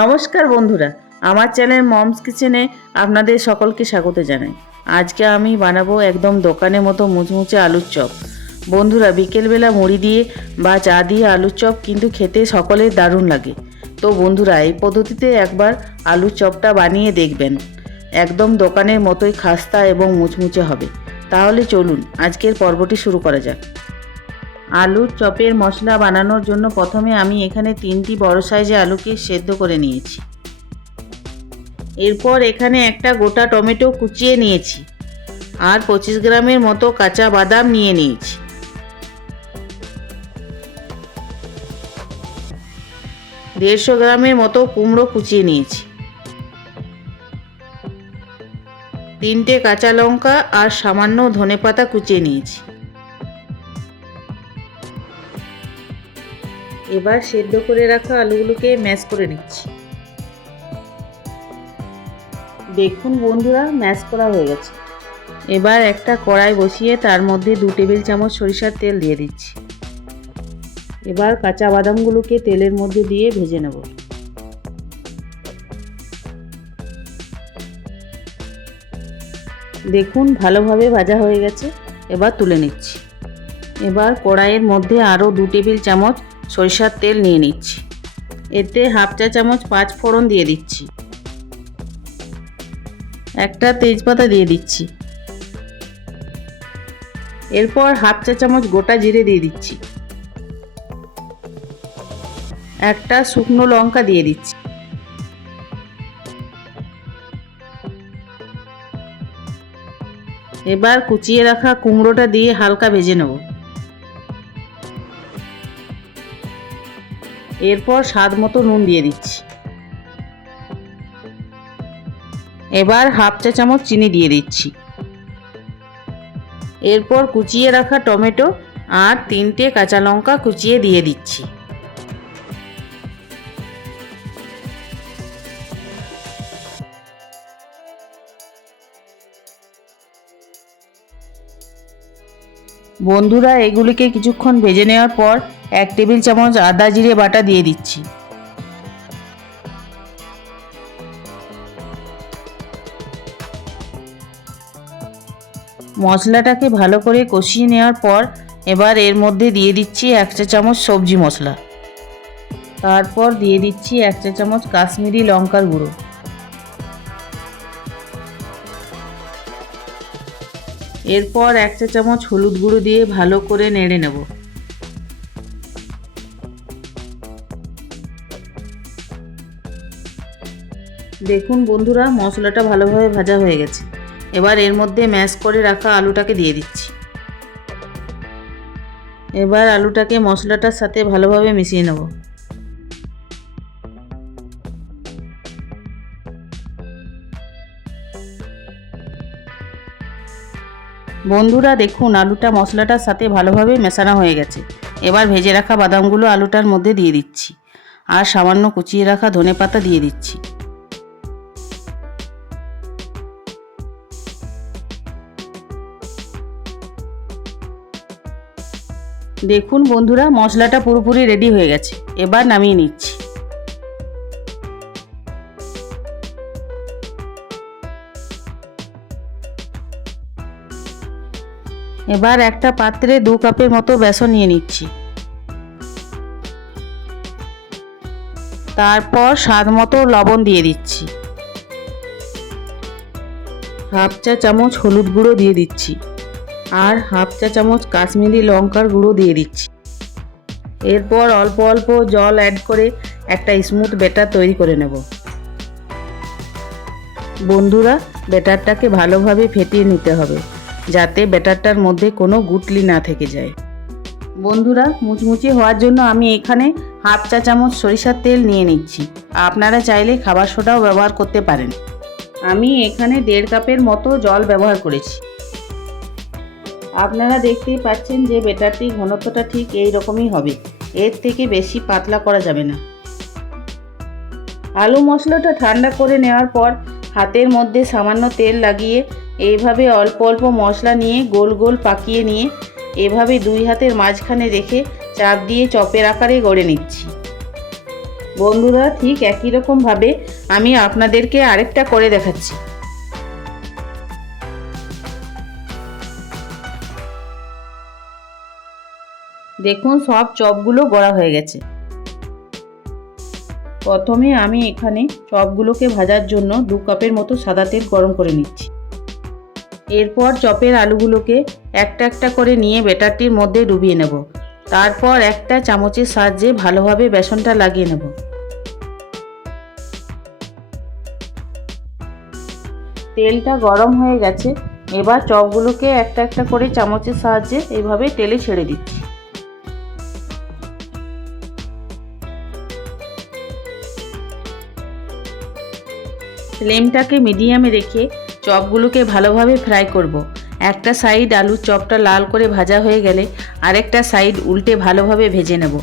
নমস্কার বন্ধুরা, আমার চ্যানেল মমস কিচেনে আপনাদের সকলকে স্বাগত জানাই। আজকে আমি বানাবো একদম দোকানের মতো মুচমুচে আলুর চপ। বন্ধুরা, বিকেলবেলা মুড়ি দিয়ে বা চা দিয়ে আলুর চপ কিন্তু খেতে সকলের দারুণ লাগে। তো বন্ধুরা, এই পদ্ধতিতে একবার আলুর চপটা বানিয়ে দেখবেন, একদম দোকানের মতোই খাস্তা এবং মুচমুচে হবে। তাহলে চলুন আজকের পর্বটি শুরু করা যাক। আলুর চপের মশলা বানানোর জন্য প্রথমে আমি এখানে 3টি বড় সাইজে আলুকে সেদ্ধ করে নিয়েছি। এরপর এখানে একটা গোটা টমেটো কুচিয়ে নিয়েছি আর 25 গ্রামের মতো কাঁচা বাদাম নিয়ে নিয়েছি। দেড়শো গ্রামের মতো কুমড়ো কুচিয়ে নিয়েছি। 3টে কাঁচা লঙ্কা আর সামান্য ধনেপাতা কুচিয়ে নিয়েছি। এবার সেদ্ধ করে রাখা আলুগুলোকে ম্যাশ করে নিচ্ছি। দেখুন বন্ধুরা, ম্যাশ করা হয়ে গেছে। এবার একটা কড়াই বসিয়ে তার মধ্যে 2 টেবিল চামচ সরিষার তেল দিয়ে দিচ্ছি। এবার কাঁচা বাদামগুলোকে তেলের মধ্যে দিয়ে ভেজে নেব। দেখুন ভালোভাবে ভাজা হয়ে গেছে, এবার তুলে নিচ্ছি। এবার কড়াইয়ের মধ্যে আরও 2 টেবিল চামচ সরিষার তেল নিয়ে নিচ্ছি। এতে হাফ চা চামচ 5 ফোড়ন দিয়ে দিচ্ছি। একটা তেজপাতা দিয়ে দিচ্ছি। এরপর হাফ চা চামচ গোটা জিরে দিয়ে দিচ্ছি। একটা শুকনো লঙ্কা দিয়ে দিচ্ছি। এবার কুচিয়ে রাখা কুমড়োটা দিয়ে হালকা ভেজে নেব। এরপর স্বাদ মতো নুন দিয়ে দিচ্ছি। এবার হাফ চা চামচ চিনি দিয়ে দিচ্ছি। এরপর কুচিয়ে রাখা টমেটো আর 3টে কাঁচা লঙ্কা কুচিয়ে দিয়ে দিচ্ছি। বন্ধুরা, এগুলিকে কিছুক্ষণ ভেজে নেওয়ার পর 1 টেবিল চামচ আদা জিরে বাটা দিয়ে দিচ্ছি। মশলাটাকে ভালো করে কষিয়ে নেওয়ার পর এবার এর মধ্যে দিয়ে দিচ্ছি 1 চা চামচ সবজি মশলা। তারপর দিয়ে দিচ্ছি 1 চা চামচ কাশ্মীরি লঙ্কার গুঁড়ো। এরপর 1 চা চামচ হলুদ গুঁড়ো দিয়ে ভালো করে নেড়ে নেব। দেখুন বন্ধুরা, মশলাটা ভালোভাবে ভাজা হয়ে গেছে। এবার এর মধ্যে ম্যাশ করে রাখা আলুটাকে দিয়ে দিচ্ছি। এবার আলুটাকে মশলাটার সাথে ভালোভাবে মিশিয়ে নেব। বন্ধুরা দেখুন, আলুটা মশলাটার সাথে ভালোভাবে মেশানো হয়ে গেছে। এবার ভেজে রাখা বাদামগুলো আলুটার মধ্যে দিয়ে দিচ্ছি আর সামান্য কুচিয়ে রাখা ধনেপাতা দিয়ে দিচ্ছি। দেখুন বন্ধুরা, মশলাটা পুরোপুরি রেডি হয়ে গেছে। এবার নামিয়ে নিচ্ছি। এবার একটা পাত্রে 2 কাপের মতো বেসন নিয়ে নিচ্ছি। তারপর স্বাদ মতো লবণ দিয়ে দিচ্ছি। হাফ চা চামচ হলুদ গুঁড়ো দিয়ে দিচ্ছি আর হাফ চা চামচ কাশ্মীরি লঙ্কার গুঁড়ো দিয়ে দিচ্ছি। এরপর অল্প অল্প জল অ্যাড করে একটা স্মুথ ব্যাটার তৈরি করে নেব। বন্ধুরা, ব্যাটারটাকে ভালোভাবে ফেটিয়ে নিতে হবে যাতে ব্যাটারটার মধ্যে কোনো গুটলি না থেকে যায়। বন্ধুরা, মুচমুচে হওয়ার জন্য আমি এখানে হাফ চা চামচ সরিষার তেল নিয়ে নিচ্ছি। আপনারা চাইলে খাবার সোডাও ব্যবহার করতে পারেন। আমি এখানে 1.5 কাপের মতো জল ব্যবহার করেছি। আপনারা দেখতেই পাচ্ছেন যে ব্যাটারটির ঘনত্বটা ঠিক এই রকমই হবে, এর থেকে বেশি পাতলা করা যাবে না। আলু মশলাটা ঠান্ডা করে নেওয়ার পর হাতের মধ্যে সামান্য তেল লাগিয়ে এইভাবে অল্প অল্প মশলা নিয়ে গোল গোল পাকিয়ে নিয়ে এভাবে 2 হাতের মাঝখানে রেখে চাপ দিয়ে চপের আকারে গড়ে নিচ্ছি। বন্ধুরা, ঠিক একই রকমভাবে আমি আপনাদেরকে আরেকটা করে দেখাচ্ছি। দেখুন সব চপগুলো গড়া হয়ে গেছে। প্রথমে আমি এখানে চপগুলোকে ভাজার জন্য 2 কাপের মতো সাদা তেল গরম করে নিচ্ছি। এরপর চপের আলুগুলোকে একটা একটা করে নিয়ে ব্যাটারটির মধ্যে ডুবিয়ে নেব। তারপর একটা চামচের সাহায্যে ভালোভাবে বেসনটা লাগিয়ে নেব। তেলটা গরম হয়ে গেছে। এবার চপগুলোকে একটা একটা করে চামচের সাহায্যে এইভাবে তেলে ছেড়ে দিচ্ছি। ফ্লেমটাকে মিডিয়ামে রেখে চপগুলোকে ভালোভাবে ফ্রাই করব। একটা সাইড আলুর চপটা লাল করে ভাজা হয়ে গেলে আরেকটা সাইড উল্টে ভালোভাবে ভেজে নেব।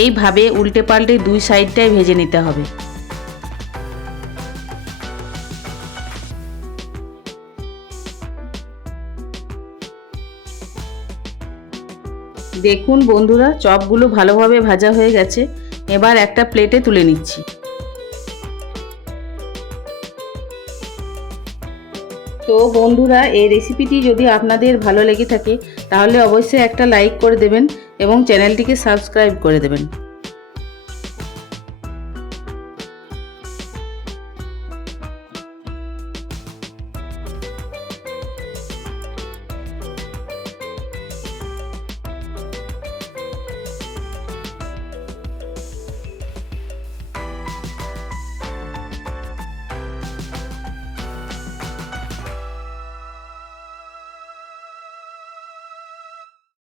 এইভাবে উল্টে পাল্টে 2 সাইডটাই ভেজে নিতে হবে। দেখুন বন্ধুরা, চপগুলো ভালোভাবে ভাজা হয়ে গেছে। এবার একটা প্লেটে তুলে নিচ্ছি। তো বন্ধুরা, এই রেসিপিটি যদি আপনাদের ভালো লেগে থাকে তাহলে অবশ্যই একটা লাইক করে দেবেন এবং চ্যানেলটিকে সাবস্ক্রাইব করে দেবেন।